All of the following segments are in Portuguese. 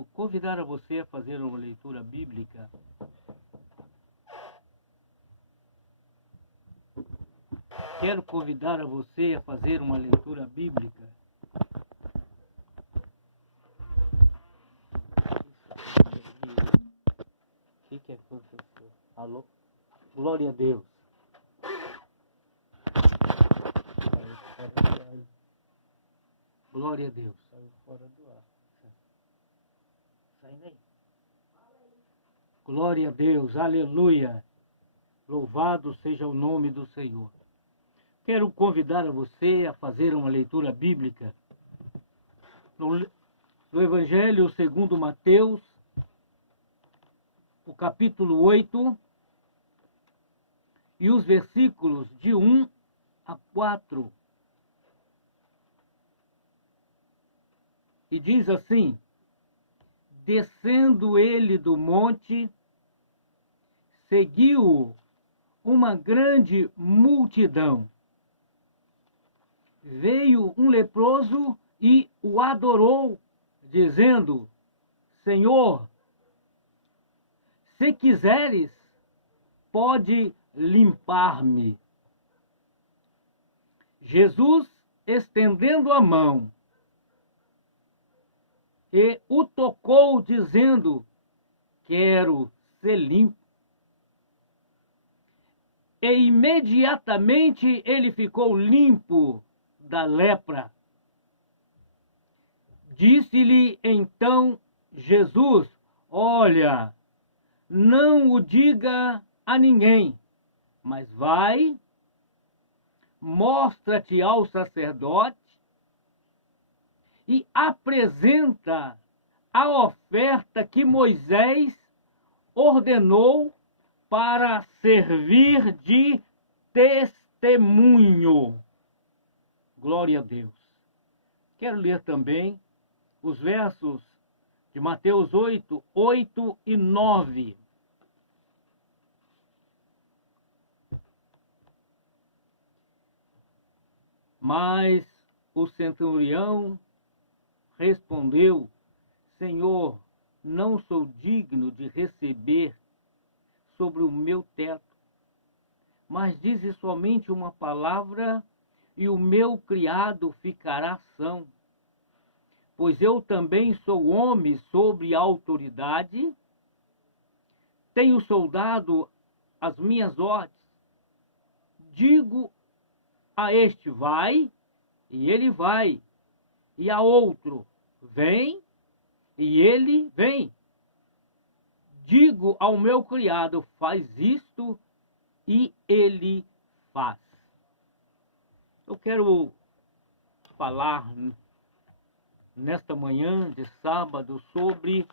quero convidar a você a fazer uma leitura bíblica. Quero convidar a você a fazer uma leitura bíblica. O que aconteceu? Alô? Glória a Deus. Glória a Deus. Saiu fora do ar. Sai daí. Glória a Deus. Aleluia. Louvado seja o nome do Senhor. Quero convidar a você a fazer uma leitura bíblica no Evangelho segundo Mateus, o capítulo 8, e os versículos de 1 a 4. E diz assim: descendo ele do monte, seguiu-o uma grande multidão. Veio um leproso e o adorou, dizendo: Senhor, se quiseres, pode limpar-me. Jesus, estendendo a mão, e o tocou, dizendo: quero ser limpo. E imediatamente ele ficou limpo da lepra. Disse-lhe então Jesus: olha, não o diga a ninguém, mas vai, mostra-te ao sacerdote e apresenta a oferta que Moisés ordenou para servir de testemunho. Glória a Deus. Quero ler também os versos de Mateus 8, 8 e 9. Mas o centurião respondeu: Senhor, não sou digno de receber sobre o meu teto, mas dize somente uma palavra e o meu criado ficará são. Pois eu também sou homem sobre autoridade, tenho soldado às minhas ordens. Digo a este: vai, e ele vai, e a outro: vem, e ele vem. Digo ao meu criado: faz isto, e ele faz. Eu quero falar nesta manhã de sábado sobre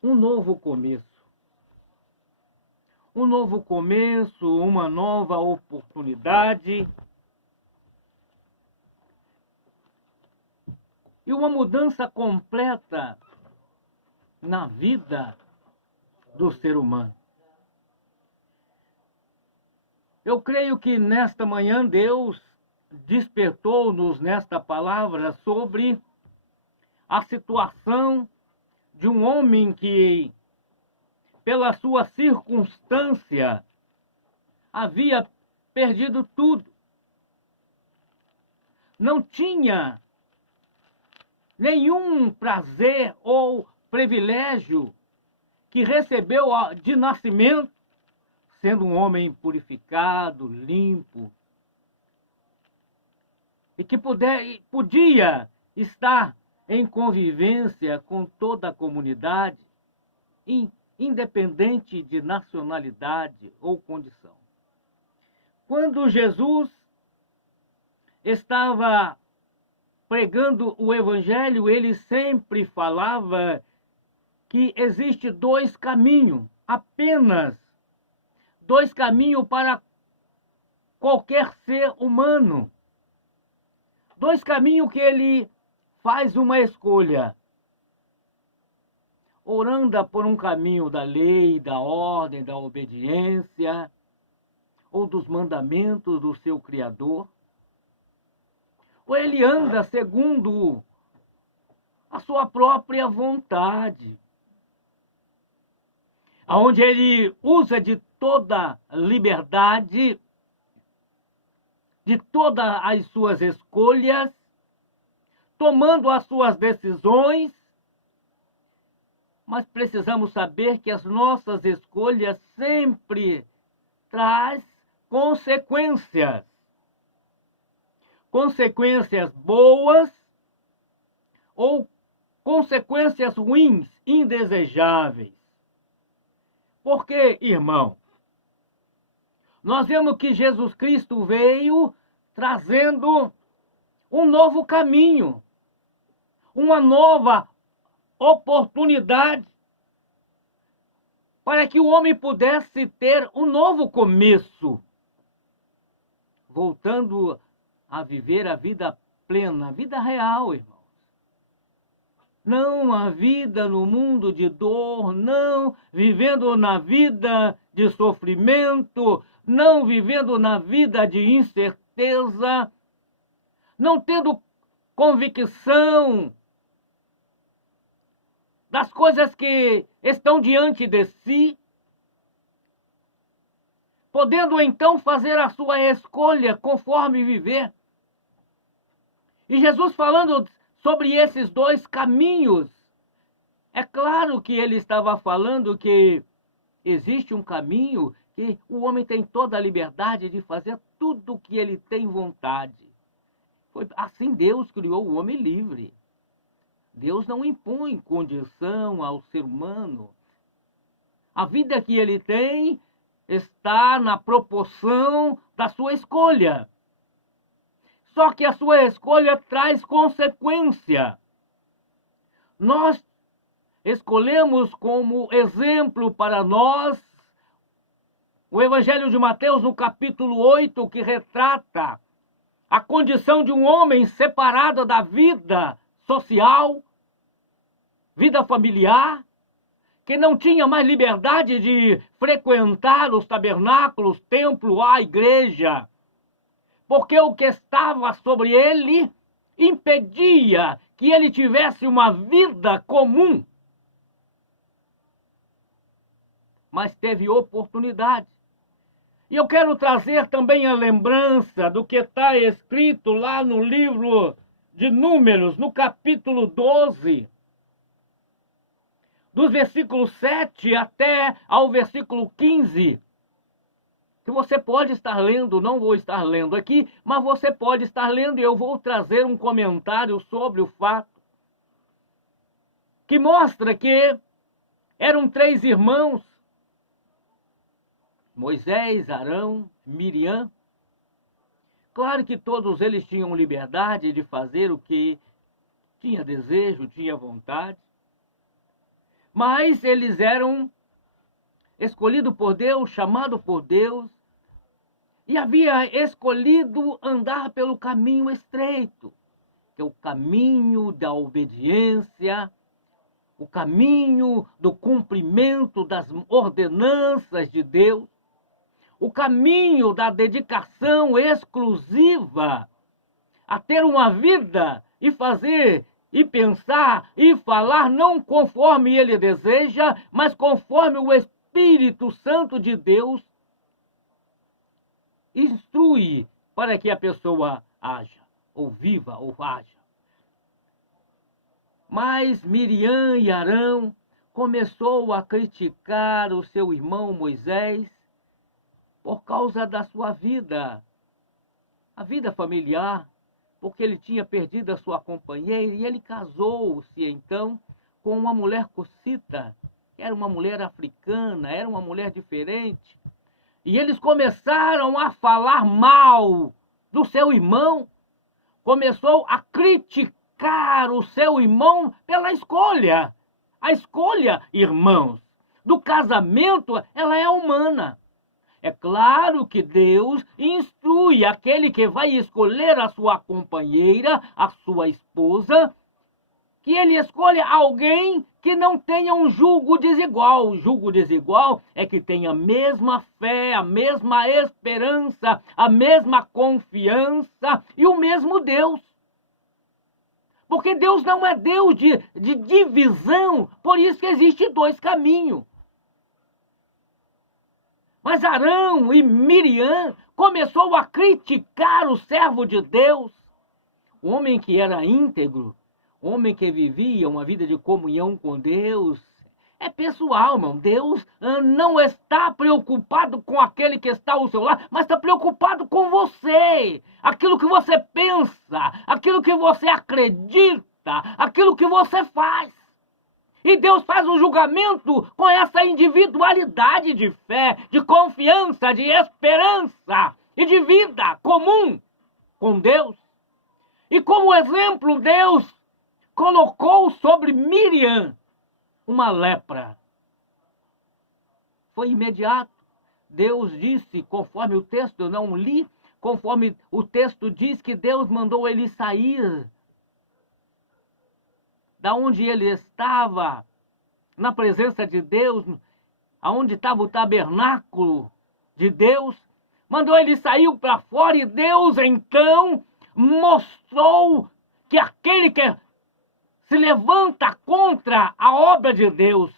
um novo começo. Um novo começo, uma nova oportunidade e uma mudança completa na vida do ser humano. Eu creio que nesta manhã Deus despertou-nos nesta palavra sobre a situação de um homem que, pela sua circunstância, havia perdido tudo. Não tinha nenhum prazer ou privilégio que recebeu de nascimento, sendo um homem purificado, limpo, e que podia estar em convivência com toda a comunidade, independente de nacionalidade ou condição. Quando Jesus estava pregando o Evangelho, ele sempre falava que existe dois caminhos, apenas dois caminhos para qualquer ser humano. Dois caminhos que ele faz uma escolha. Ou anda por um caminho da lei, da ordem, da obediência, ou dos mandamentos do seu Criador, ou ele anda segundo a sua própria vontade, onde ele usa de toda liberdade, de todas as suas escolhas, tomando as suas decisões, mas precisamos saber que as nossas escolhas sempre traz consequências. Consequências boas ou consequências ruins, indesejáveis. Porque, irmão, nós vemos que Jesus Cristo veio trazendo um novo caminho, uma nova oportunidade para que o homem pudesse ter um novo começo, voltando a viver a vida plena, a vida real, irmãos. Não a vida no mundo de dor, não vivendo na vida de sofrimento, não vivendo na vida de incerteza, não tendo convicção das coisas que estão diante de si, podendo então fazer a sua escolha conforme viver. E Jesus falando sobre esses dois caminhos, é claro que ele estava falando que existe um caminho que o homem tem toda a liberdade de fazer tudo o que ele tem vontade. Foi assim Deus criou o homem livre. Deus não impõe condição ao ser humano. A vida que ele tem está na proporção da sua escolha. Só que a sua escolha traz consequência. Nós escolhemos como exemplo para nós o Evangelho de Mateus, no capítulo 8, que retrata a condição de um homem separado da vida social, vida familiar, que não tinha mais liberdade de frequentar os tabernáculos, templo, a igreja, porque o que estava sobre ele impedia que ele tivesse uma vida comum. Mas teve oportunidade. E eu quero trazer também a lembrança do que está escrito lá no livro de Números, no capítulo 12, dos versículos 7 até ao versículo 15, que você pode estar lendo, não vou estar lendo aqui, mas você pode estar lendo e eu vou trazer um comentário sobre o fato, que mostra que eram 3 irmãos, Moisés, Arão, Miriam. Claro que todos eles tinham liberdade de fazer o que tinha desejo, tinha vontade, mas eles eram escolhidos por Deus, chamados por Deus, e havia escolhido andar pelo caminho estreito, que é o caminho da obediência, o caminho do cumprimento das ordenanças de Deus, o caminho da dedicação exclusiva a ter uma vida e fazer e pensar e falar não conforme ele deseja, mas conforme o Espírito Santo de Deus instrui para que a pessoa haja, ou viva, ou haja. Mas Miriam e Arão começou a criticar o seu irmão Moisés por causa da sua vida, a vida familiar, porque ele tinha perdido a sua companheira e ele casou-se então com uma mulher cussita, que era uma mulher africana, era uma mulher diferente. E eles começaram a falar mal do seu irmão, começou a criticar o seu irmão pela escolha. A escolha, irmãos, do casamento, ela é humana. É claro que Deus instrui aquele que vai escolher a sua companheira, a sua esposa, que ele escolha alguém que não tenha um julgo desigual. O julgo desigual é que tenha a mesma fé, a mesma esperança, a mesma confiança e o mesmo Deus. Porque Deus não é Deus de divisão, por isso que existem dois caminhos. Mas Arão e Miriam começou a criticar o servo de Deus, o homem que era íntegro, o homem que vivia uma vida de comunhão com Deus. É pessoal, irmão. Deus não está preocupado com aquele que está ao seu lado, mas está preocupado com você. Aquilo que você pensa, aquilo que você acredita, aquilo que você faz. E Deus faz um julgamento com essa individualidade de fé, de confiança, de esperança e de vida comum com Deus. E como exemplo, Deus colocou sobre Miriam uma lepra. Foi imediato. Deus disse, conforme o texto, eu não li, conforme o texto diz que Deus mandou ele sair da onde ele estava, na presença de Deus, aonde estava o tabernáculo de Deus, mandou ele sair para fora e Deus então mostrou que aquele que se levanta contra a obra de Deus,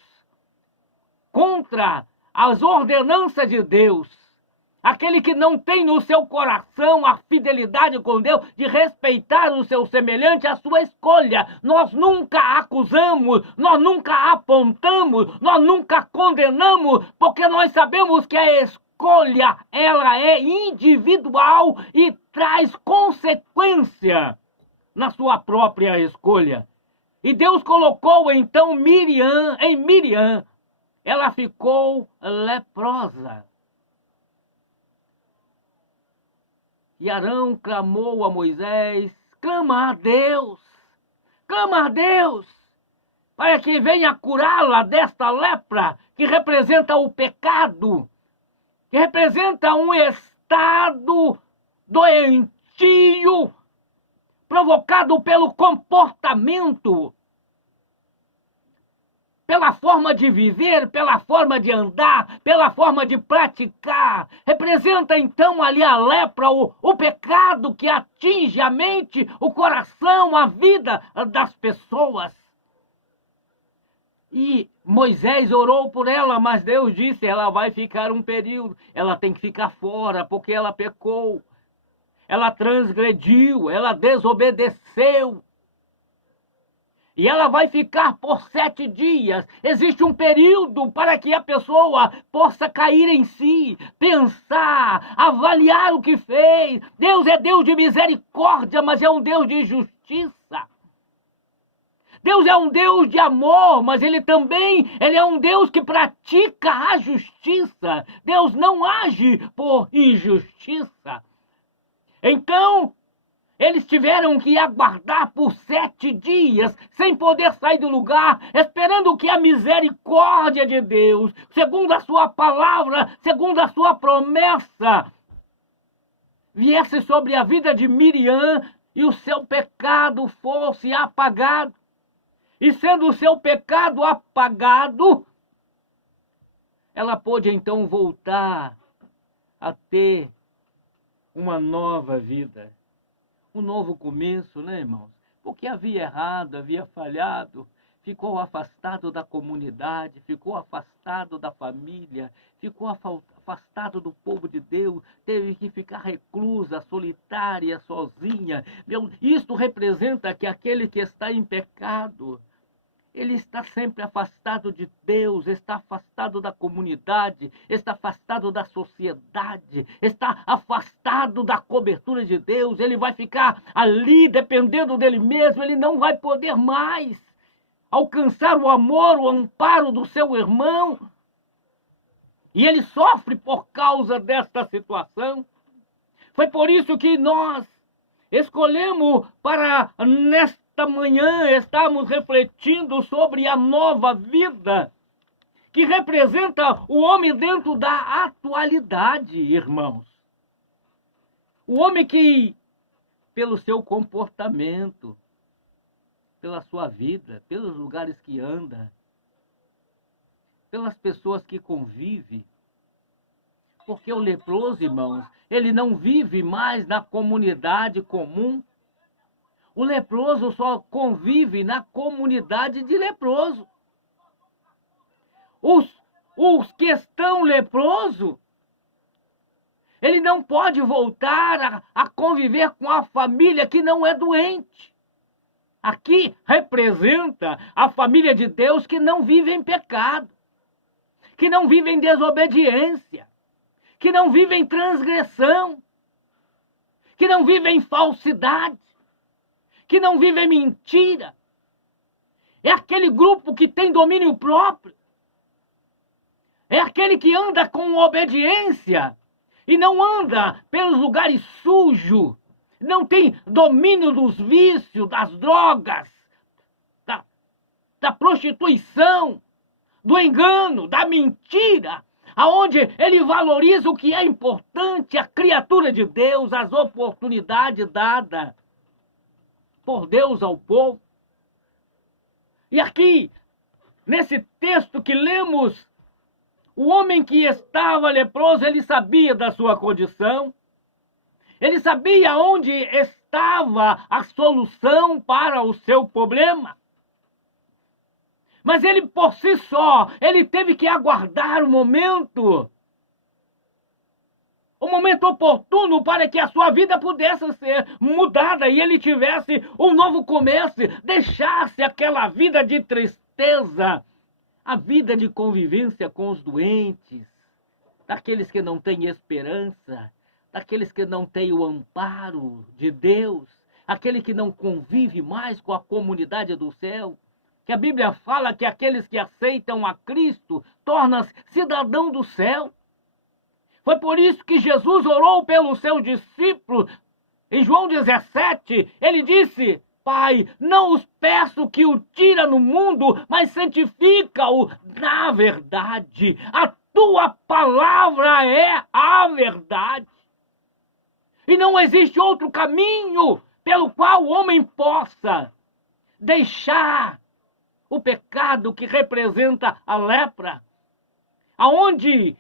contra as ordenanças de Deus, aquele que não tem no seu coração a fidelidade com Deus de respeitar o seu semelhante, a sua escolha. Nós nunca acusamos, nós nunca apontamos, nós nunca condenamos, porque nós sabemos que a escolha, ela é individual e traz consequência na sua própria escolha. E Deus colocou então Miriam, ela ficou leprosa. E Arão clamou a Moisés, clama a Deus, para que venha curá-la desta lepra, que representa o pecado, que representa um estado doentio, provocado pelo comportamento, pela forma de viver, pela forma de andar, pela forma de praticar. Representa então ali a lepra, o pecado que atinge a mente, o coração, a vida das pessoas. E Moisés orou por ela, mas Deus disse, ela vai ficar um período, ela tem que ficar fora, porque ela pecou. Ela transgrediu, ela desobedeceu. E ela vai ficar por 7 dias. Existe um período para que a pessoa possa cair em si, pensar, avaliar o que fez. Deus é Deus de misericórdia, mas é um Deus de justiça. Deus é um Deus de amor, mas ele é um Deus que pratica a justiça. Deus não age por injustiça. Então, eles tiveram que aguardar por 7 dias, sem poder sair do lugar, esperando que a misericórdia de Deus, segundo a sua palavra, segundo a sua promessa, viesse sobre a vida de Miriam e o seu pecado fosse apagado. E sendo o seu pecado apagado, ela pôde então voltar a ter uma nova vida. Um novo começo, né, irmãos? Porque havia errado, havia falhado, ficou afastado da comunidade, ficou afastado da família, ficou afastado do povo de Deus, teve que ficar reclusa, solitária, sozinha. Isto representa que aquele que está em pecado, ele está sempre afastado de Deus, está afastado da comunidade, está afastado da sociedade, está afastado da cobertura de Deus. Ele vai ficar ali dependendo dele mesmo, ele não vai poder mais alcançar o amor, o amparo do seu irmão. E ele sofre por causa desta situação. Foi por isso que nós escolhemos para nesta manhã estamos refletindo sobre a nova vida que representa o homem dentro da atualidade, irmãos. O homem que, pelo seu comportamento, pela sua vida, pelos lugares que anda, pelas pessoas que convive, porque o leproso, irmãos, ele não vive mais na comunidade comum. O leproso só convive na comunidade de leproso. Os que estão leprosos, ele não pode voltar a conviver com a família que não é doente. Aqui representa a família de Deus que não vive em pecado, que não vive em desobediência, que não vive em transgressão, que não vive em falsidade, que não vive em mentira. É aquele grupo que tem domínio próprio. É aquele que anda com obediência e não anda pelos lugares sujos, não tem domínio dos vícios, das drogas, da prostituição, do engano, da mentira, aonde ele valoriza o que é importante, a criatura de Deus, as oportunidades dadas por Deus ao povo. E aqui, nesse texto que lemos, o homem que estava leproso, ele sabia da sua condição, ele sabia onde estava a solução para o seu problema. Mas ele, por si só, ele teve que aguardar o momento oportuno para que a sua vida pudesse ser mudada e ele tivesse um novo começo, deixasse aquela vida de tristeza, a vida de convivência com os doentes, daqueles que não têm esperança, daqueles que não têm o amparo de Deus, aquele que não convive mais com a comunidade do céu, que a Bíblia fala que aqueles que aceitam a Cristo tornam-se cidadão do céu. Foi por isso que Jesus orou pelos seus discípulos. Em João 17, ele disse: Pai, não os peço que o tira no mundo, mas santifica-o na verdade. A tua palavra é a verdade. E não existe outro caminho pelo qual o homem possa deixar o pecado que representa a lepra, aonde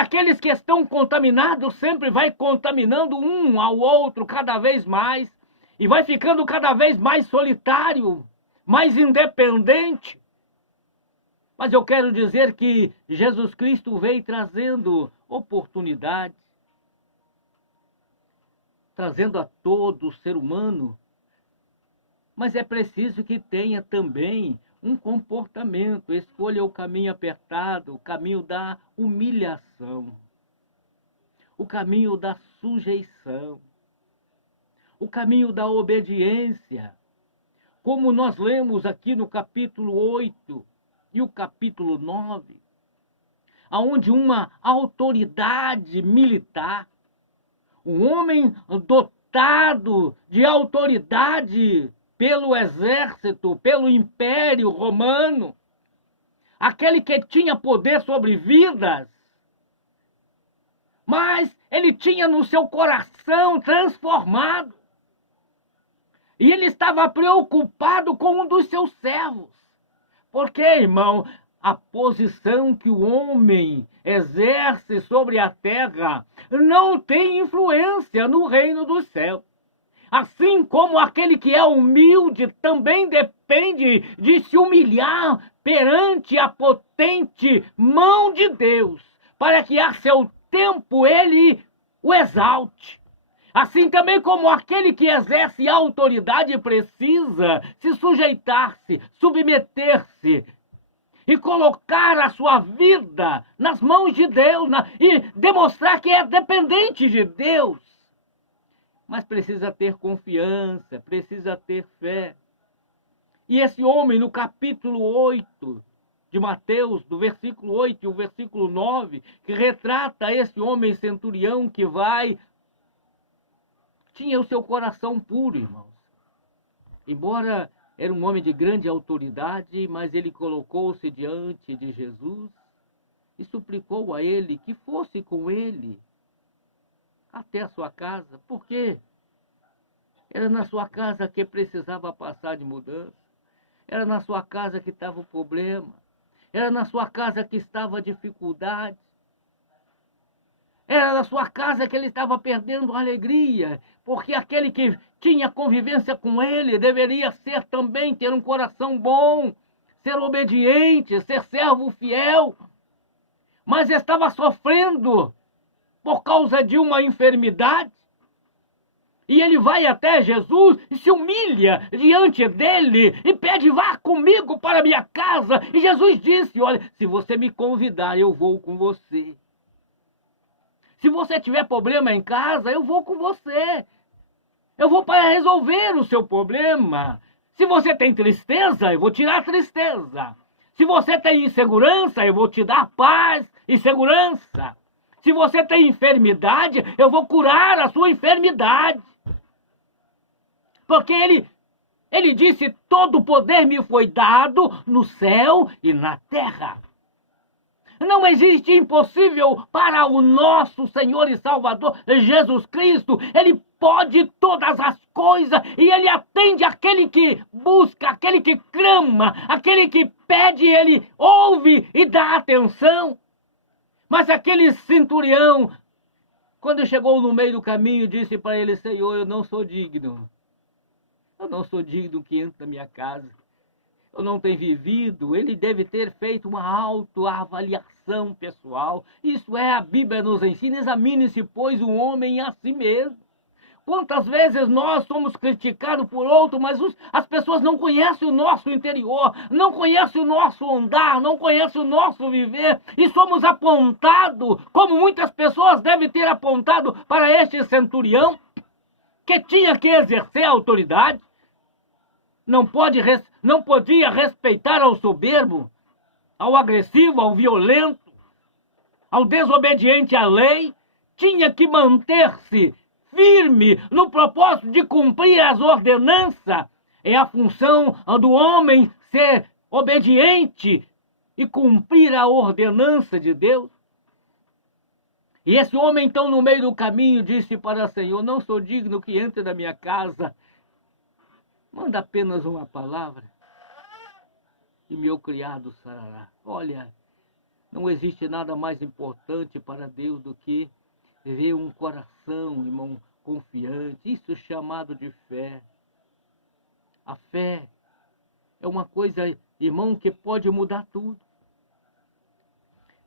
aqueles que estão contaminados sempre vai contaminando um ao outro cada vez mais, e vai ficando cada vez mais solitário, mais independente. Mas eu quero dizer que Jesus Cristo veio trazendo oportunidade, trazendo a todo ser humano. Mas é preciso que tenha também um comportamento, escolha o caminho apertado, o caminho da humilhação, o caminho da sujeição, o caminho da obediência. Como nós lemos aqui no capítulo 8 e o capítulo 9, onde uma autoridade militar, um homem dotado de autoridade pelo exército, pelo Império Romano, aquele que tinha poder sobre vidas, mas ele tinha no seu coração transformado. E ele estava preocupado com um dos seus servos. Porque, irmão, a posição que o homem exerce sobre a terra não tem influência no reino do céu. Assim como aquele que é humilde também depende de se humilhar perante a potente mão de Deus, para que a seu tempo ele o exalte. Assim também como aquele que exerce autoridade precisa se sujeitar-se, submeter-se e colocar a sua vida nas mãos de Deus e demonstrar que é dependente de Deus. Mas precisa ter confiança, precisa ter fé. E esse homem, no capítulo 8 de Mateus, do versículo 8 e o versículo 9, que retrata esse homem centurião que tinha o seu coração puro, irmãos. Embora era um homem de grande autoridade, mas ele colocou-se diante de Jesus e suplicou a ele que fosse com ele até a sua casa. Por quê? Era na sua casa que precisava passar de mudança. Era na sua casa que estava o problema. Era na sua casa que estava a dificuldade. Era na sua casa que ele estava perdendo a alegria, porque aquele que tinha convivência com ele, deveria ser também ter um coração bom, ser obediente, ser servo fiel, mas estava sofrendo por causa de uma enfermidade. E ele vai até Jesus e se humilha diante dele e pede: vá comigo para minha casa. E Jesus disse: olha, se você me convidar, eu vou com você. Se você tiver problema em casa, eu vou com você. Eu vou para resolver o seu problema. Se você tem tristeza, eu vou tirar a tristeza. Se você tem insegurança, eu vou te dar paz e segurança. Se você tem enfermidade, eu vou curar a sua enfermidade. Porque ele disse: todo o poder me foi dado no céu e na terra. Não existe impossível para o nosso Senhor e Salvador Jesus Cristo. Ele pode todas as coisas e ele atende aquele que busca, aquele que clama, aquele que pede, ele ouve e dá atenção. Mas aquele centurião, quando chegou no meio do caminho, disse para ele: Senhor, eu não sou digno. Eu não sou digno que entre na minha casa. Eu não tenho vivido. Ele deve ter feito uma autoavaliação pessoal. Isso é, a Bíblia nos ensina: examine-se, pois, o homem a si mesmo. Quantas vezes nós somos criticados por outro, mas as pessoas não conhecem o nosso interior, não conhecem o nosso andar, não conhecem o nosso viver, e somos apontados, como muitas pessoas devem ter apontado para este centurião, que tinha que exercer a autoridade, não podia respeitar ao soberbo, ao agressivo, ao violento, ao desobediente à lei, tinha que manter-se firme no propósito de cumprir as ordenanças. É a função do homem ser obediente e cumprir a ordenança de Deus. E esse homem, então, no meio do caminho, disse para o Senhor: não sou digno que entre na minha casa. Manda apenas uma palavra e meu criado sarará. Olha, não existe nada mais importante para Deus do que ver um coração, irmão, confiante. Isso é chamado de fé. A fé é uma coisa, irmão, que pode mudar tudo.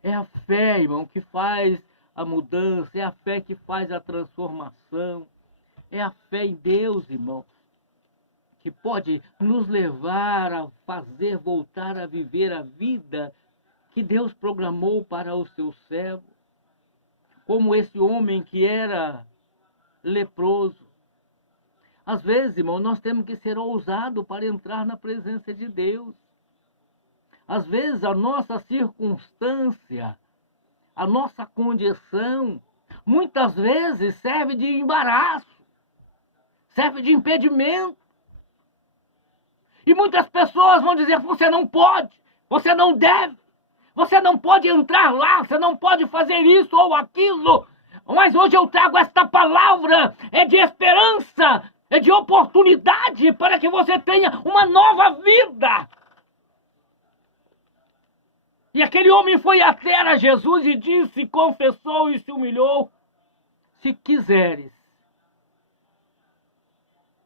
É a fé, irmão, que faz a mudança, é a fé que faz a transformação. É a fé em Deus, irmão, que pode nos levar a fazer voltar a viver a vida que Deus programou para o seu servo. Como esse homem que era leproso. Às vezes, irmão, nós temos que ser ousados para entrar na presença de Deus. Às vezes, a nossa circunstância, a nossa condição, muitas vezes serve de embaraço, serve de impedimento. E muitas pessoas vão dizer: você não pode, você não deve, você não pode entrar lá, você não pode fazer isso ou aquilo. Mas hoje eu trago esta palavra, é de esperança, é de oportunidade para que você tenha uma nova vida. E aquele homem foi até a Jesus e disse, confessou e se humilhou: se quiseres,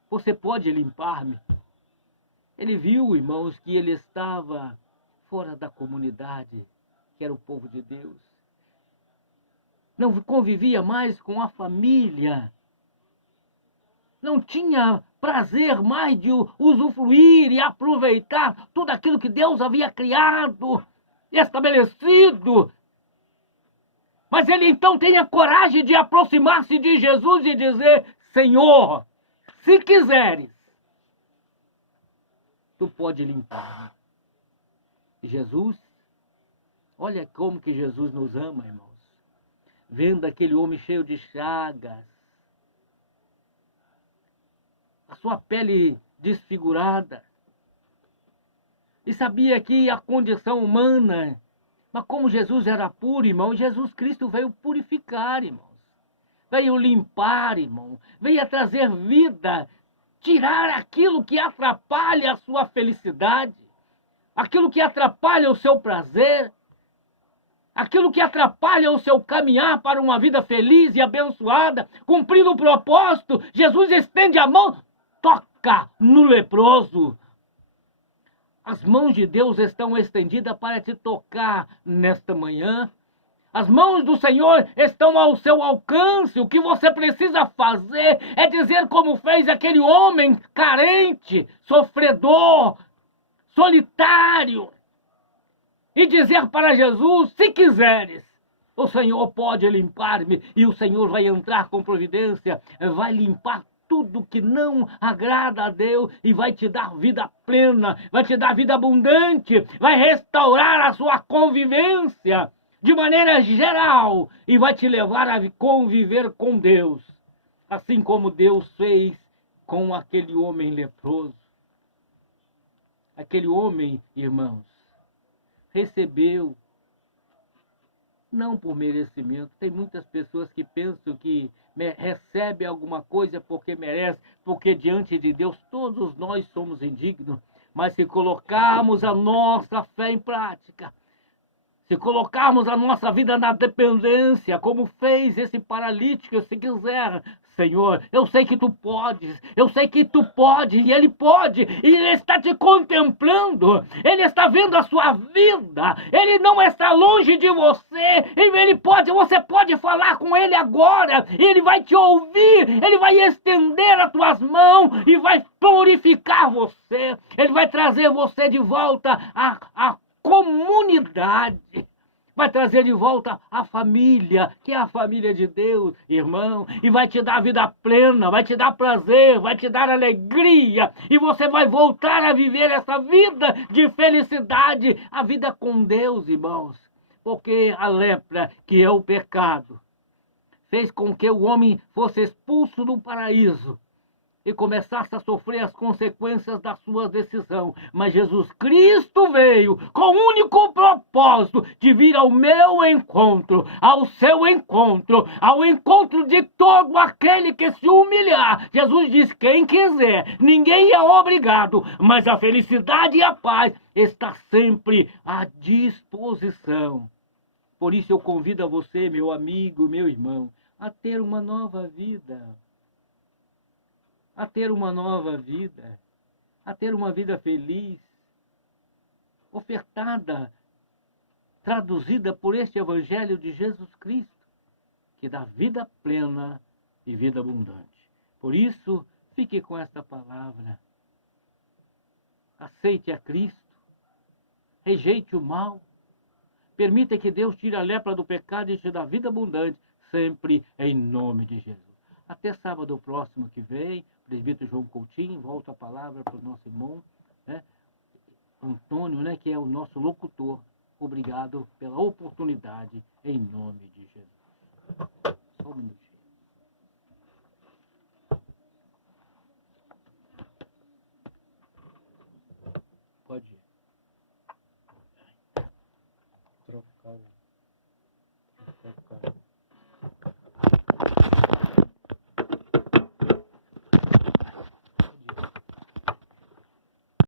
você pode limpar-me. Ele viu, irmãos, que ele estava fora da comunidade, que era o povo de Deus. Não convivia mais com a família. Não tinha prazer mais de usufruir e aproveitar tudo aquilo que Deus havia criado, estabelecido. Mas ele então tem a coragem de aproximar-se de Jesus e dizer: Senhor, se quiseres, tu pode limpar-me. E Jesus, olha como que Jesus nos ama, irmãos. Vendo aquele homem cheio de chagas, a sua pele desfigurada, e sabia que a condição humana, mas como Jesus era puro, irmão, Jesus Cristo veio purificar, irmãos. Veio limpar, irmão. Veio trazer vida, tirar aquilo que atrapalha a sua felicidade, aquilo que atrapalha o seu prazer. aquilo que atrapalha o seu caminhar para uma vida feliz e abençoada, cumprindo o propósito, Jesus estende a mão, toca no leproso. As mãos de Deus estão estendidas para te tocar nesta manhã. As mãos do Senhor estão ao seu alcance. O que você precisa fazer é dizer como fez aquele homem carente, sofredor, solitário. E dizer para Jesus, se quiseres, o Senhor pode limpar-me. E o Senhor vai entrar com providência, vai limpar tudo que não agrada a Deus e vai te dar vida plena, vai te dar vida abundante, vai restaurar a sua convivência de maneira geral e vai te levar a conviver com Deus, assim como Deus fez com aquele homem leproso. Aquele homem, irmãos, recebeu, não por merecimento. Tem muitas pessoas que pensam que recebe alguma coisa porque merece, porque diante de Deus todos nós somos indignos. Mas se colocarmos a nossa fé em prática, se colocarmos a nossa vida na dependência, como fez esse paralítico, se quiser, Senhor, eu sei que tu podes, e Ele pode, e Ele está te contemplando, Ele está vendo a sua vida, Ele não está longe de você, Ele pode, você pode falar com Ele agora, Ele vai te ouvir, Ele vai estender as tuas mãos e vai purificar você, Ele vai trazer você de volta à comunidade. Vai trazer de volta a família, que é a família de Deus, irmão, e vai te dar vida plena, vai te dar prazer, vai te dar alegria, e você vai voltar a viver essa vida de felicidade, a vida com Deus, irmãos. Porque a lepra, que é o pecado, fez com que o homem fosse expulso do paraíso e começasse a sofrer as consequências da sua decisão. Mas Jesus Cristo veio com o único propósito de vir ao meu encontro, ao seu encontro, ao encontro de todo aquele que se humilhar. Jesus diz, quem quiser, ninguém é obrigado, mas a felicidade e a paz está sempre à disposição. Por isso eu convido a você, meu amigo, meu irmão, a ter uma nova vida. A ter uma nova vida, a ter uma vida feliz, ofertada, traduzida por este Evangelho de Jesus Cristo, que dá vida plena e vida abundante. Por isso, fique com esta palavra. Aceite a Cristo, rejeite o mal, permita que Deus tire a lepra do pecado e te dê vida abundante, sempre em nome de Jesus. Até sábado próximo que vem, presbítero João Coutinho, volta a palavra para o nosso irmão, né? Antônio, né, que é o nosso locutor. Obrigado pela oportunidade, em nome de Jesus.